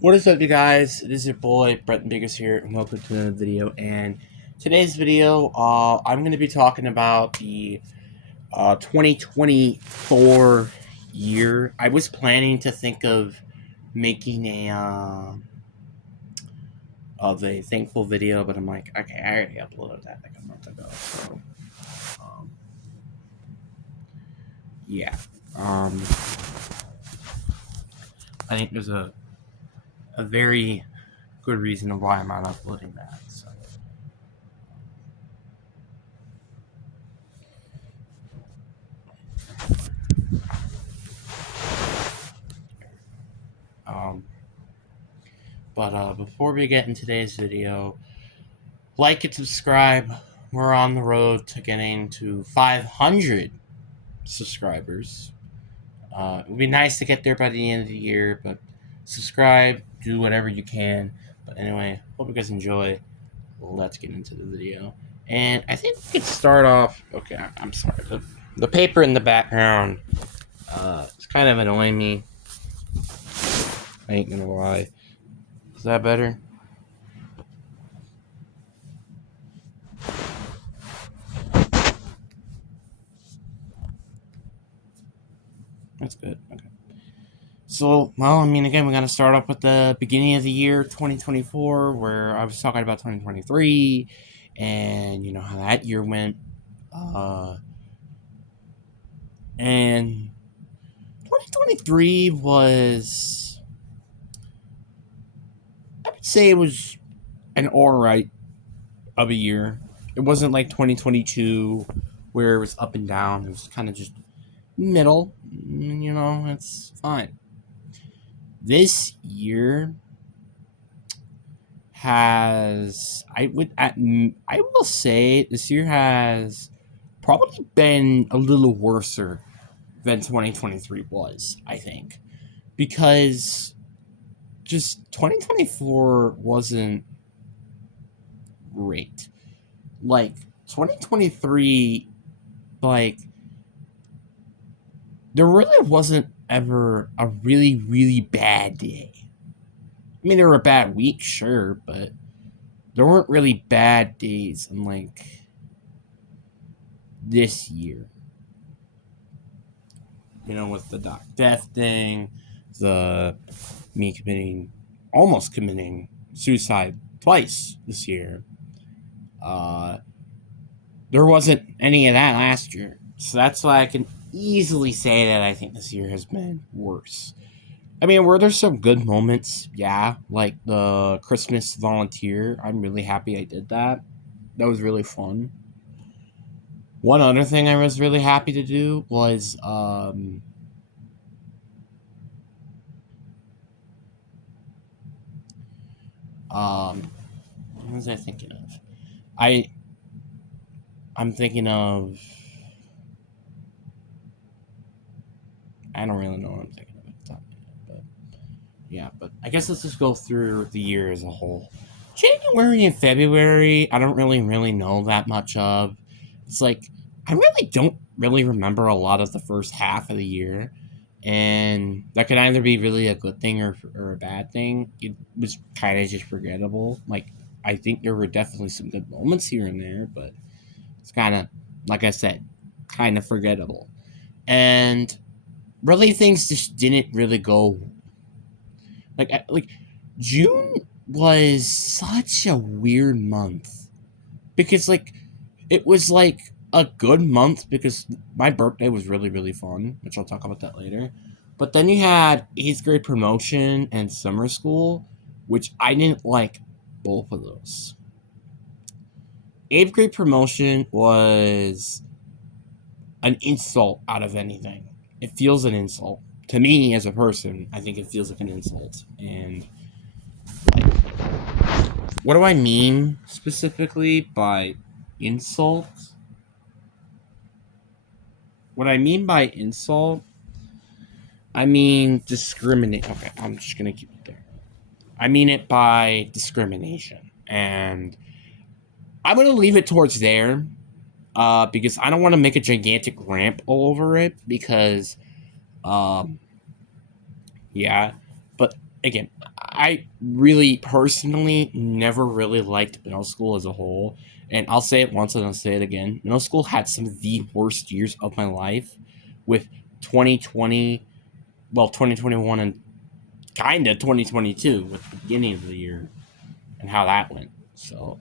What is up, you guys? This is your boy Brett Biggers here, and welcome to another video. And today's video, I'm going to be talking about the 2024 year. I was planning to think of making a thankful video, but I'm like, okay, I already uploaded that like a month ago. So, um, yeah, um, I think there's a very good reason of why I'm not uploading that. So. Um, but before we get in today's video, like and subscribe. We're on the road to getting to 500 subscribers. It would be nice to get there by the end of the year, but subscribe, do whatever you can. But anyway, hope you guys enjoy. Let's get into the video. And I think we could start off. Okay, I'm sorry. The paper in the background it's kind of annoying me. I ain't gonna lie. Is that better? That's good. Okay. So, well, I mean, again, we got to start off with the beginning of the year, 2024, where I was talking about 2023 and, how that year went. And 2023 was, I would say it was an alright of a year. It wasn't like 2022 where it was up and down. It was kind of just middle. It's fine. This year I will say this year has probably been a little worser than 2023 was, I think, because just 2024 wasn't great. Like 2023, like there really wasn't ever a really, really bad day. I mean, there were bad weeks, sure, but there weren't really bad days in like this year. With the Doc Death thing, the me almost committing suicide twice this year. Uh, there wasn't any of that last year, so that's why I can easily say that I think this year has been worse. I mean, were there some good moments? Yeah, like the Christmas volunteer. I'm really happy I did that. That was really fun. One other thing I was really happy to do was what was I thinking of? I I'm thinking of I don't really know what I'm thinking of at the top, but yeah, but I guess let's just go through the year as a whole. January and February, I don't really know that much of. It's like I really don't really remember a lot of the first half of the year, and that could either be really a good thing or a bad thing. It was kind of just forgettable. Like I think there were definitely some good moments here and there, but it's kind of like I said, kind of forgettable. And really, things just didn't really go like June was such a weird month because it was like a good month because my birthday was really really fun, which I'll talk about that later. But then you had eighth grade promotion and summer school, which I didn't like both of those. Eighth grade promotion was an insult out of anything. It feels an insult to me as a person. I think it feels like an insult. And what do I mean specifically by insult? What I mean by insult, I mean discriminate. Okay, I'm just gonna keep it there. I mean it by discrimination, and I'm gonna leave it towards there, because I don't want to make a gigantic ramp all over it. Because, um, yeah, but again, I really personally never really liked middle school as a whole. And I'll say it once and I'll say it again. Middle school had some of the worst years of my life with 2020, 2021 and kind of 2022 with the beginning of the year and how that went. So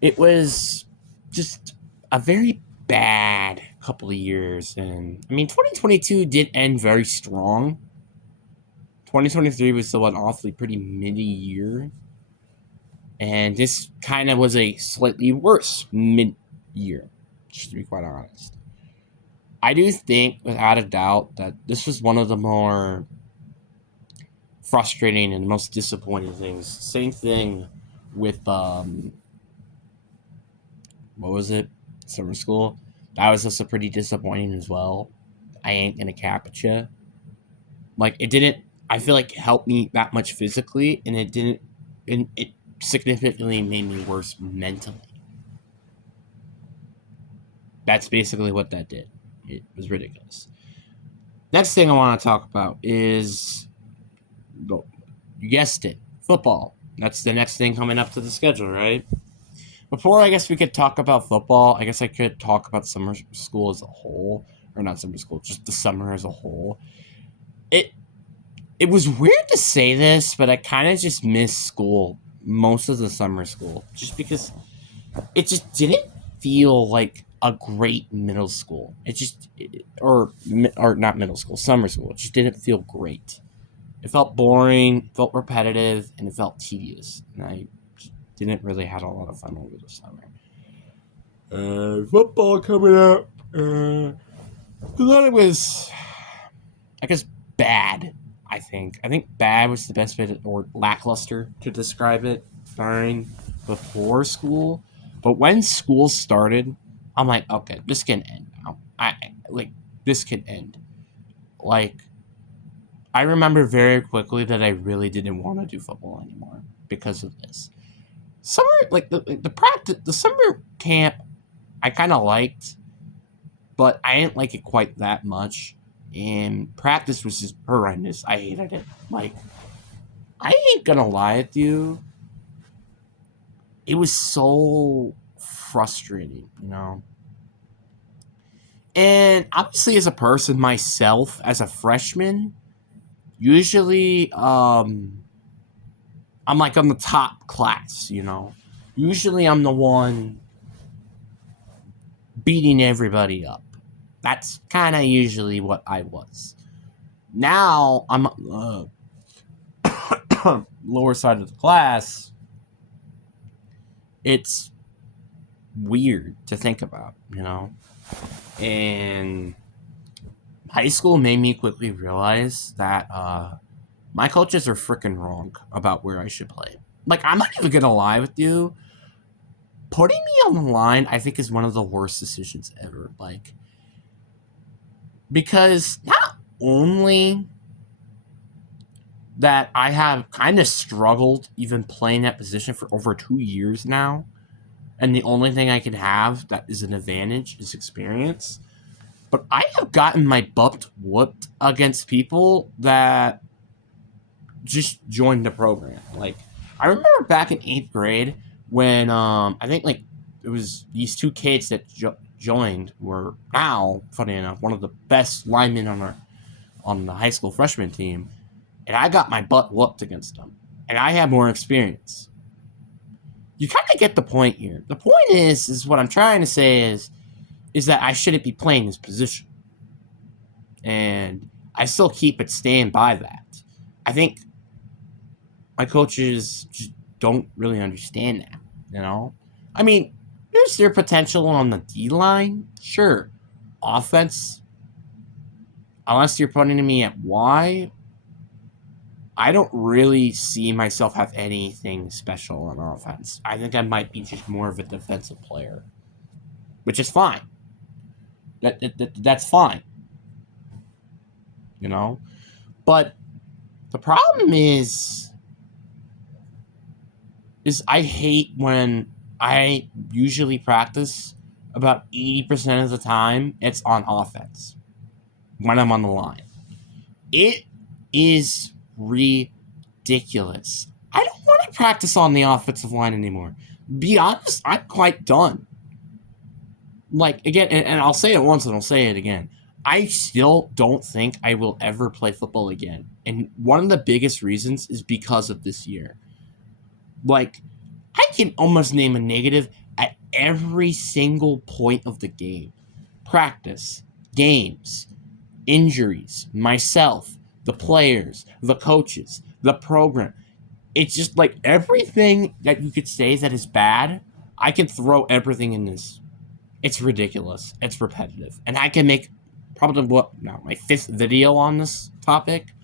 it was just a very bad couple of years. And I mean, 2022 did end very strong. 2023 was still an awfully pretty midi year. And this kind of was a slightly worse mid year, just to be quite honest. I do think, without a doubt, that this was one of the more frustrating and most disappointing things. Same thing with what was it? Summer school. That was also pretty disappointing as well. I ain't gonna cap at you. Like it didn't. I feel like help me that much physically, and it didn't. And it significantly made me worse mentally. That's basically what that did. It was ridiculous. Next thing I want to talk about is, you guessed it, football. That's the next thing coming up to the schedule, right? Before I guess we could talk about football, I guess I could talk about summer school as a whole, or not summer school, just the summer as a whole. It it was weird to say this, but I kind of just miss school most of the summer school, just because it just didn't feel like a great middle school. Or not middle school, summer school. It just didn't feel great. It felt boring, felt repetitive, and it felt tedious. And I didn't really have a lot of fun over the summer. Football coming up. I thought it was, I guess, bad. I think bad was the best way or lackluster to describe it. Fine before school, but when school started, I'm like, okay, this can end now. This can end. Like I remember very quickly that I really didn't want to do football anymore because of this. Summer, like the practice, the summer camp, I kind of liked, but I didn't like it quite that much. And practice was just horrendous. I hated it. Like, I ain't gonna lie with you. It was so frustrating, you know? And obviously, as a person myself, as a freshman, usually, I'm like on the top class, you know? Usually, I'm the one beating everybody up. That's kind of usually what I was. Now, I'm lower side of the class. It's weird to think about, you know? And high school made me quickly realize that my coaches are freaking wrong about where I should play. Like, I'm not even gonna lie with you. Putting me on the line, I think, is one of the worst decisions ever. Like, because not only that I have kind of struggled even playing that position for over 2 years now, and the only thing I can have that is an advantage is experience. But I have gotten my butt whooped against people that just joined the program. Like, I remember back in 8th grade when I think like it was these two kids that joined were now, funny enough, one of the best linemen on the high school freshman team, and I got my butt whooped against them, and I had more experience. You kind of get the point here. The point is what I'm trying to say is that I shouldn't be playing this position, and I still keep it stand by that. I think my coaches just don't really understand that, you know? I mean, there's their potential on the D line, sure. Offense, unless you're putting me at Y, I don't really see myself have anything special on offense. I think I might be just more of a defensive player, which is fine. That's fine, you know? But the problem is I hate when I usually practice about 80% of the time it's on offense when I'm on the line. It is ridiculous. ridiculous. I don't want to practice on the offensive line anymore. Be honest, I'm quite done. Like, again, and I'll say it once and I'll say it again. I still don't think I will ever play football again. And one of the biggest reasons is because of this year. Like, I can almost name a negative at every single point of the game. Practice, games, injuries, myself, the players, the coaches, the program. It's just like everything that you could say that is bad, I can throw everything in this. It's ridiculous. It's repetitive. And I can make probably my fifth video on this topic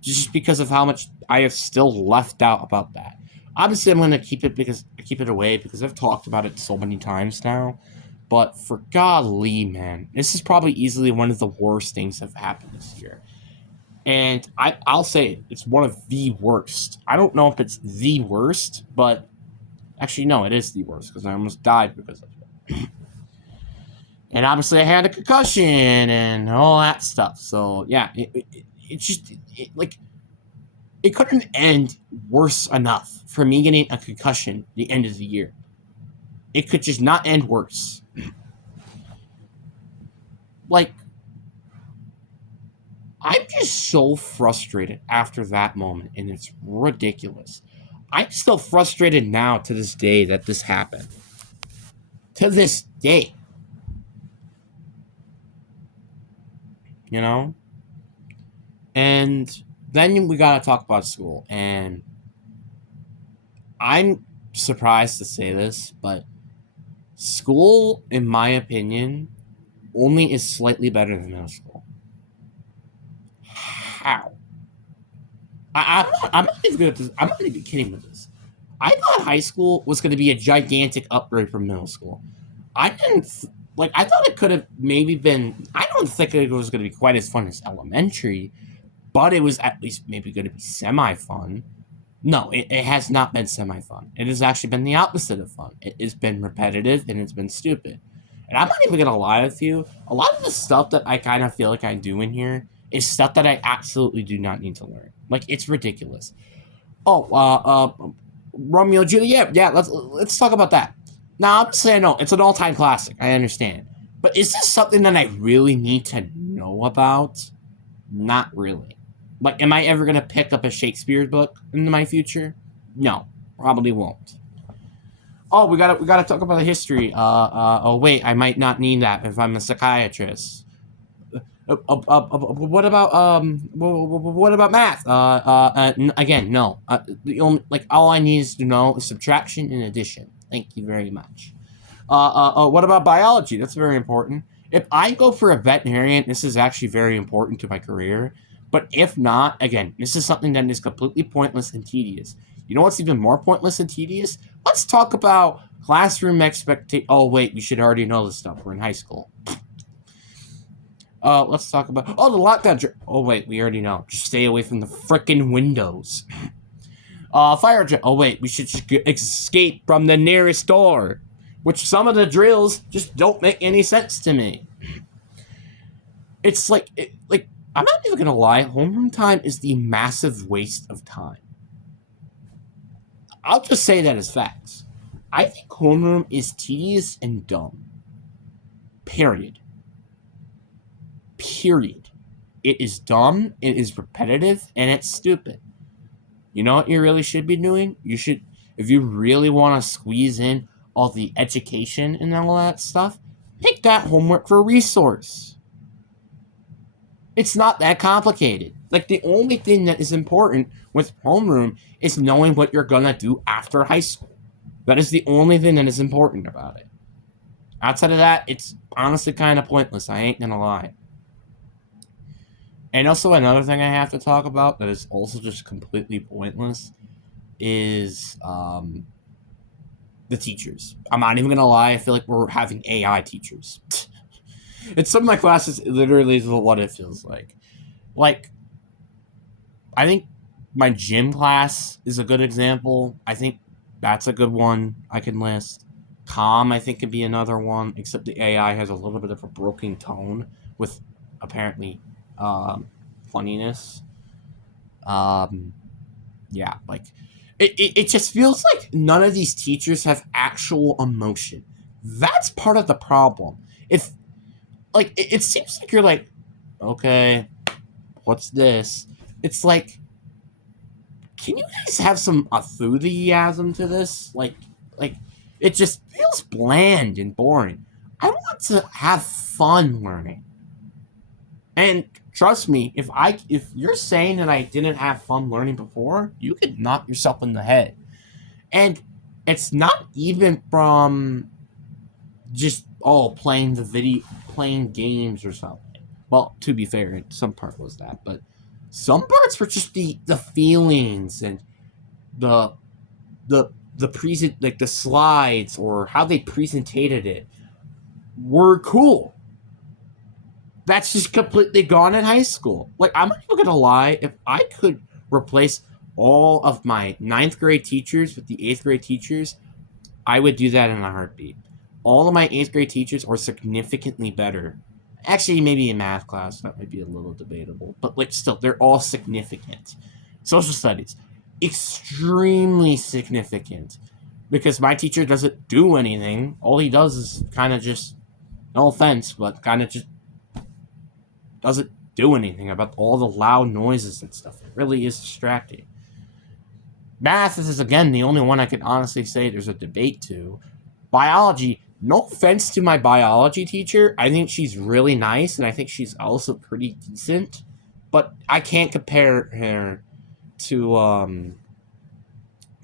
just because of how much I have still left out about that. Obviously, I'm going to keep it away because I've talked about it so many times now. But for golly, man, this is probably easily one of the worst things that have happened this year. And I'll say it's one of the worst. I don't know if it's the worst, but actually, no, it is the worst because I almost died because of it. And obviously, I had a concussion and all that stuff. So, yeah, it couldn't end worse enough for me getting a concussion at the end of the year. It could just not end worse. Like, I'm just so frustrated after that moment, and it's ridiculous. I'm still frustrated now to this day that this happened. To this day. You know? And then we gotta talk about school, and I'm surprised to say this, but school, in my opinion, only is slightly better than middle school. How? I'm not even good at this. I'm not even kidding with this. I thought high school was going to be a gigantic upgrade from middle school. I didn't I thought it could have maybe been. I don't think it was going to be quite as fun as elementary, but it was at least maybe going to be semi fun. No, it has not been semi fun. It has actually been the opposite of fun. It has been repetitive and it's been stupid. And I'm not even gonna lie with you. A lot of the stuff that I kind of feel like I do in here is stuff that I absolutely do not need to learn. Like, it's ridiculous. Oh, Romeo and Juliet. Yeah, let's talk about that. Now, obviously, I know it's an all-time classic. I understand, but is this something that I really need to know about? Not really. Like, am I ever gonna pick up a Shakespeare book in my future? No, probably won't. Oh, we gotta talk about the history. Oh wait, I might not need that if I'm a psychiatrist. What about what about math? Again, no. The only all I need is to know is subtraction and addition. Thank you very much. What about biology? That's very important. If I go for a veterinarian, this is actually very important to my career. But if not, again, this is something that is completely pointless and tedious. You know what's even more pointless and tedious? Let's talk about classroom expectation. Oh, wait, we should already know this stuff. We're in high school. Let's talk about. Oh, the lockdown. Oh, wait, we already know. Just stay away from the frickin' windows. Fire drill. Oh, wait, we should just escape from the nearest door. Which some of the drills just don't make any sense to me. It's I'm not even gonna lie, homeroom time is the massive waste of time. I'll just say that as facts. I think homeroom is tedious and dumb. Period. Period. It is dumb, it is repetitive, and it's stupid. You know what you really should be doing? You should, if you really want to squeeze in all the education and all that stuff, make that homework for resource. It's not that complicated. Like, the only thing that is important with homeroom is knowing what you're gonna do after high school. That is the only thing that is important about it. Outside of that, it's honestly kind of pointless. I ain't gonna lie. And also, another thing I have to talk about that is also just completely pointless is the teachers. I'm not even gonna lie. I feel like we're having AI teachers. In some of my classes, it literally is what it feels like. Like, I think my gym class is a good example. I think that's a good one I can list. Calm, I think, could be another one, except the AI has a little bit of a broken tone with apparently funniness. Um, Yeah, like it just feels like none of these teachers have actual emotion. That's part of the problem. If like it seems like you're like, okay, what's this? It's like, can you guys have some enthusiasm to this? Like it just feels bland and boring. I want to have fun learning. And trust me, if you're saying that I didn't have fun learning before, you could knock yourself in the head. And it's not even from just playing games or something. Well, to be fair, some part was that, but some parts were just the feelings and the the present, like the slides or how they presented it were cool. That's just completely gone in high school. Like, I'm not even gonna lie, if I could replace all of my ninth grade teachers with the eighth grade teachers, I would do that in a heartbeat. All of my eighth grade teachers are significantly better. Actually, maybe in math class that might be a little debatable, but like still, they're all significant. Social studies, extremely significant, because my teacher doesn't do anything. All he does is kind of just, no offense, but kind of just doesn't do anything about all the loud noises and stuff. It really is distracting. Math is, again, the only one I can honestly say there's a debate to. Biology, no offense to my biology teacher, I think she's really nice and I think she's also pretty decent, but I can't compare her to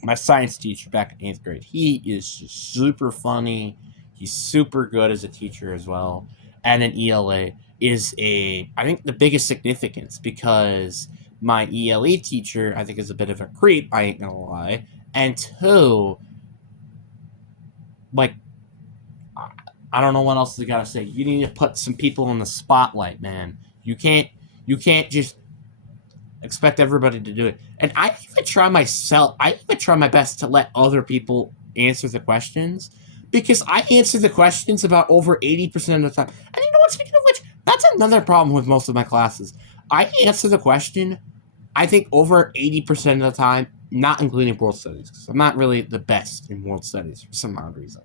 my science teacher back in eighth grade. He is just super funny. He's super good as a teacher as well. And an ELA is I think the biggest significance, because my ELA teacher, I think, is a bit of a creep, I ain't gonna lie. And two, like, I don't know what else I gotta say. You need to put some people in the spotlight, man. You can't just expect everybody to do it. And I even try myself. I even try my best to let other people answer the questions, because I answer the questions about over 80% of the time. And you know what? Speaking of which, that's another problem with most of my classes. I answer the question, I think, over 80% of the time, not including world studies, because I'm not really the best in world studies for some odd reason.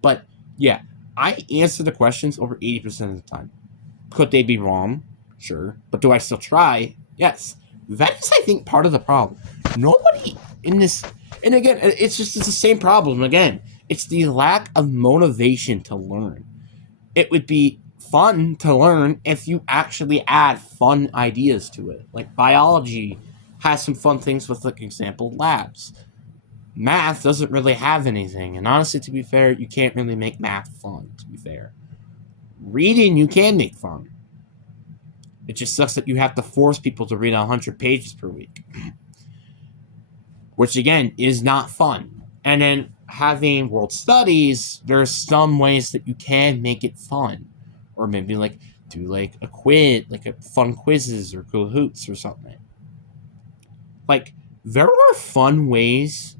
But yeah, I answer the questions over 80% of the time. Could they be wrong? Sure. But do I still try? Yes. That is, I think, part of the problem. Nobody in this, and again, it's the same problem again. It's the lack of motivation to learn. It would be fun to learn if you actually add fun ideas to it. Like biology has some fun things with, like, example labs. Math doesn't really have anything, and honestly, to be fair, you can't really make math fun, to be fair. Reading, you can make fun. It just sucks that you have to force people to read 100 pages per week, which again is not fun. And then having world studies, there's some ways that you can make it fun, or maybe like do like a quiz, like a fun quizzes or Kahoots or something. Like, there are fun ways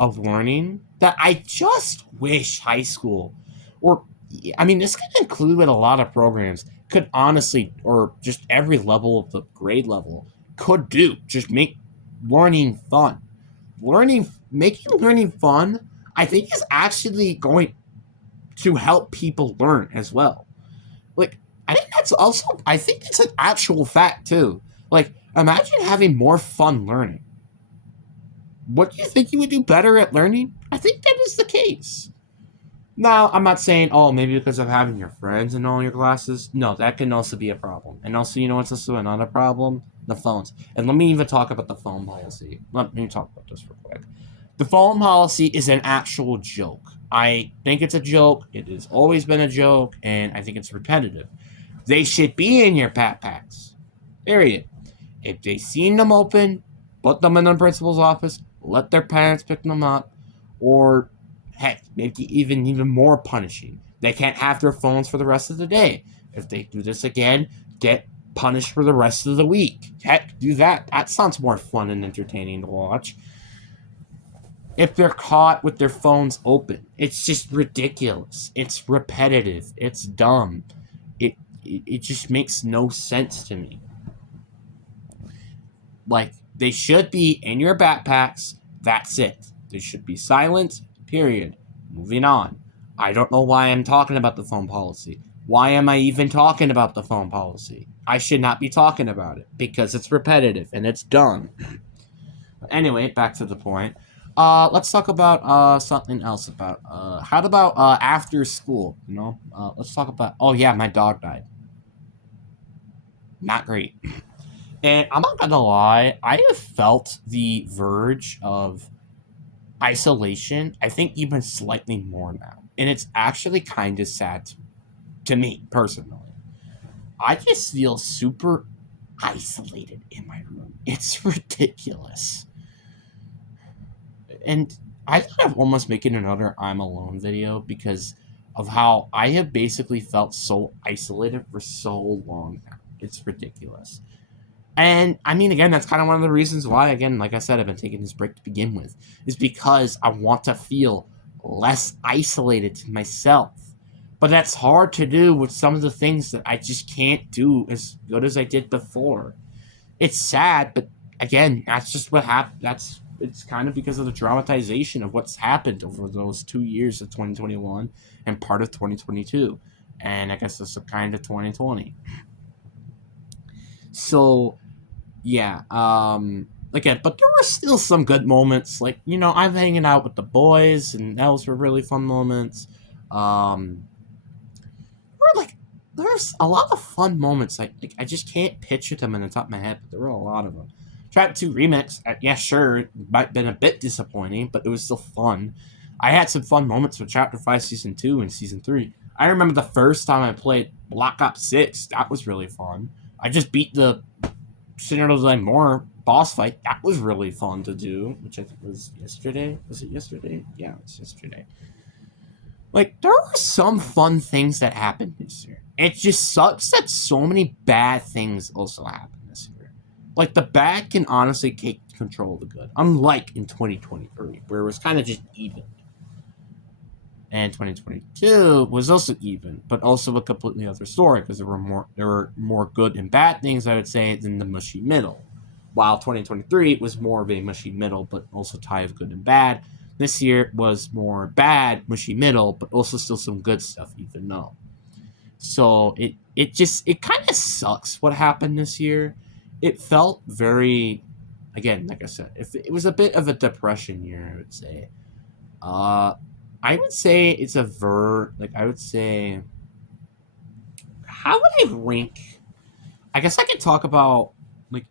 of learning that I just wish high school, or I mean, this could include with a lot of programs, could honestly, or just every level of the grade level, could do. Just make learning fun. Making learning fun, I think, is actually going to help people learn as well. Like, I think it's an actual fact too. Like, imagine having more fun learning. What do you think you would do better at learning? I think that is the case. Now, I'm not saying, oh, maybe because of having your friends in all your classes. No, that can also be a problem. And also, you know what's also another problem? The phones. And let me even talk about the phone policy. Let me talk about this real quick. The phone policy is an actual joke. I think it's a joke. It has always been a joke, and I think it's repetitive. They should be in your backpacks. Period. If they seen them open, put them in the principal's office, let their parents pick them up, or heck, maybe even more punishing. They can't have their phones for the rest of the day. If they do this again, get punished for the rest of the week. Heck, do that. That sounds more fun and entertaining to watch. If they're caught with their phones open, it's just ridiculous. It's repetitive. It's dumb. It just makes no sense to me. Like, They should be in your backpacks. That's it. They should be silent, period. Moving on. I don't know why I'm talking about the phone policy. Why am I even talking about the phone policy? I should not be talking about it because it's repetitive and it's done. Anyway, back to the point. Let's talk about something else about how about after school, you know? Let's talk about oh yeah, my dog died. Not great. And I'm not gonna lie, I have felt the verge of isolation, I think even slightly more now. And it's actually kind of sad to me personally. I just feel super isolated in my room. It's ridiculous. And I thought of almost making another I'm alone video because of how I have basically felt so isolated for so long now. It's ridiculous. And I mean, again, that's kind of one of the reasons why, again, like I said, I've been taking this break to begin with, is because I want to feel less isolated to myself. But that's hard to do with some of the things that I just can't do as good as I did before. It's sad, but again, that's just what happened. It's kind of because of the dramatization of what's happened over those 2 years of 2021 and part of 2022. And I guess it's a kind of 2020. So yeah, again, but there were still some good moments. Like, you know, I'm hanging out with the boys, and those were really fun moments. There were like, there's a lot of fun moments. Like I just can't picture them in the top of my head, but there were a lot of them. Trap 2 Remix, yeah, sure, it might have been a bit disappointing, but it was still fun. I had some fun moments with Chapter 5 Season 2 and Season 3. I remember the first time I played Black Ops 6, that was really fun. I just beat the Citadel Moore boss fight. That was really fun to do, which I think was yesterday. Was it yesterday? Yeah, it was yesterday. Like, there were some fun things that happened this year. It just sucks that so many bad things also happened this year. Like, the bad can honestly take control of the good, unlike in 2023, where it was kind of just even. And 2022 was also even, but also a completely other story because there were more good and bad things, I would say, than the mushy middle. While 2023 was more of a mushy middle, but also tie of good and bad. This year was more bad, mushy middle, but also still some good stuff, even though. So it kind of sucks what happened this year. It felt very, again, like I said, if it was a bit of a depression year, I would say. I would say it's I would say, how would I rank? I guess I could talk about, like,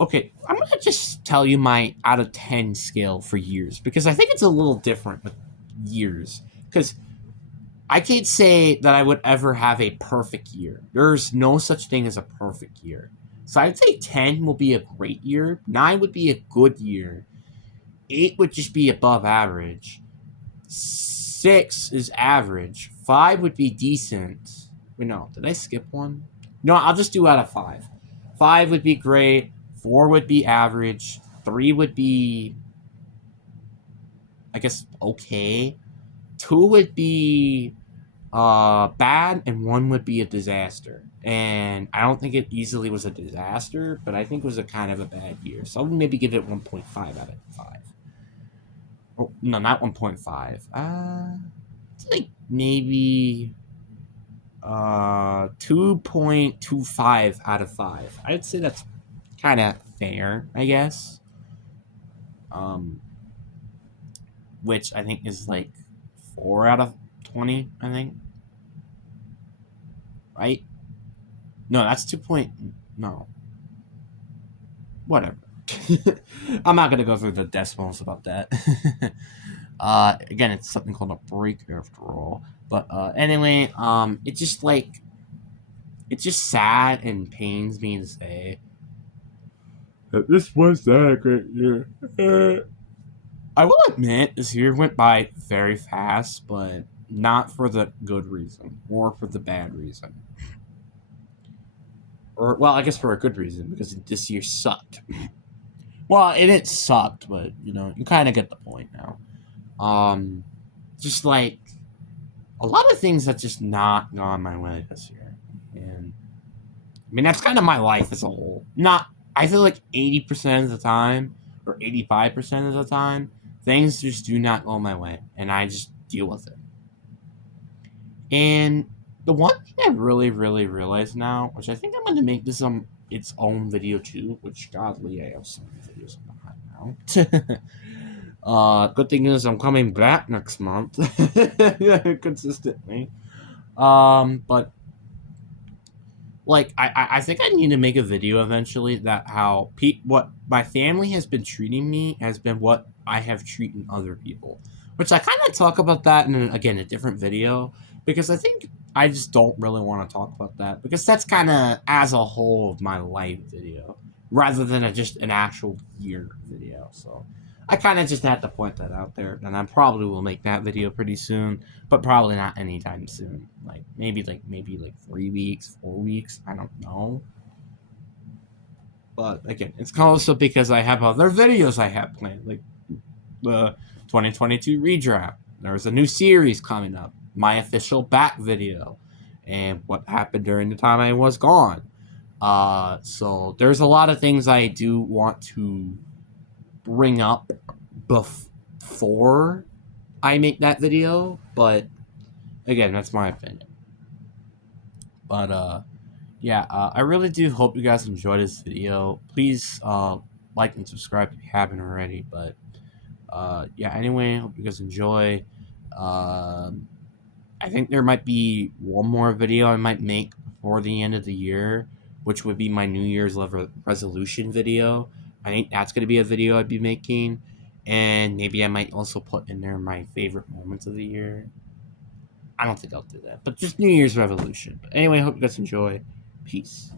okay, I'm going to just tell you my out of 10 scale for years because I think it's a little different with years. Because I can't say that I would ever have a perfect year. There's no such thing as a perfect year. So I'd say 10 will be a great year, 9 would be a good year, 8 would just be above average. 6 is average. 5 would be decent. Wait, no. Did I skip one? No, I'll just do out of 5. 5 would be great. 4 would be average. 3 would be, I guess, okay. 2 would be bad, and 1 would be a disaster. And I don't think it easily was a disaster, but I think it was a kind of a bad year. So I would maybe give it 1.5 out of 5. Oh, no, not 1.5. It's like maybe 2.25 out of 5. I'd say that's kind of fair, I guess. Um, which I think is like 4 out of 20, I think. Right? No, that's 2 point. No. Whatever. I'm not gonna go through the decimals about that. Again, it's something called a break after all. But anyway, it's just like it's just sad and pains me to say that this was not a great year. I will admit this year went by very fast, but not for the good reason, more for the bad reason. Or well, I guess for a good reason because this year sucked. Well, it sucked, but you know, you kind of get the point now. Um, just like a lot of things that just not gone my way this year, and I mean that's kind of my life as a whole. Not I feel like 80% of the time, or 85% of the time, things just do not go my way, and I just deal with it. And the one thing I really, really realize now, which I think I'm going to make this its own video too, which godly, I have so many videos behind now. Good thing is I'm coming back next month consistently. But like I think I need to make a video eventually that how what my family has been treating me has been what I have treated other people, which I kind of talk about that in again a different video because I think I just don't really want to talk about that because that's kind of as a whole of my life video rather than just an actual year video. So I kind of just had to point that out there, and I probably will make that video pretty soon, but probably not anytime soon. Like maybe like 3 weeks, 4 weeks. I don't know. But again, it's also because I have other videos I have planned, like the 2022 redraft. There's a new series coming up, my official back video, and what happened during the time I was gone. So there's a lot of things I do want to bring up before I make that video, but again, that's my opinion. But yeah, I really do hope you guys enjoyed this video. Please like and subscribe if you haven't already. But yeah, anyway, hope you guys enjoy. I think there might be one more video I might make before the end of the year, which would be my New Year's resolution video. I think that's going to be a video I'd be making. And maybe I might also put in there my favorite moments of the year. I don't think I'll do that, but just New Year's resolution. But anyway, I hope you guys enjoy. Peace.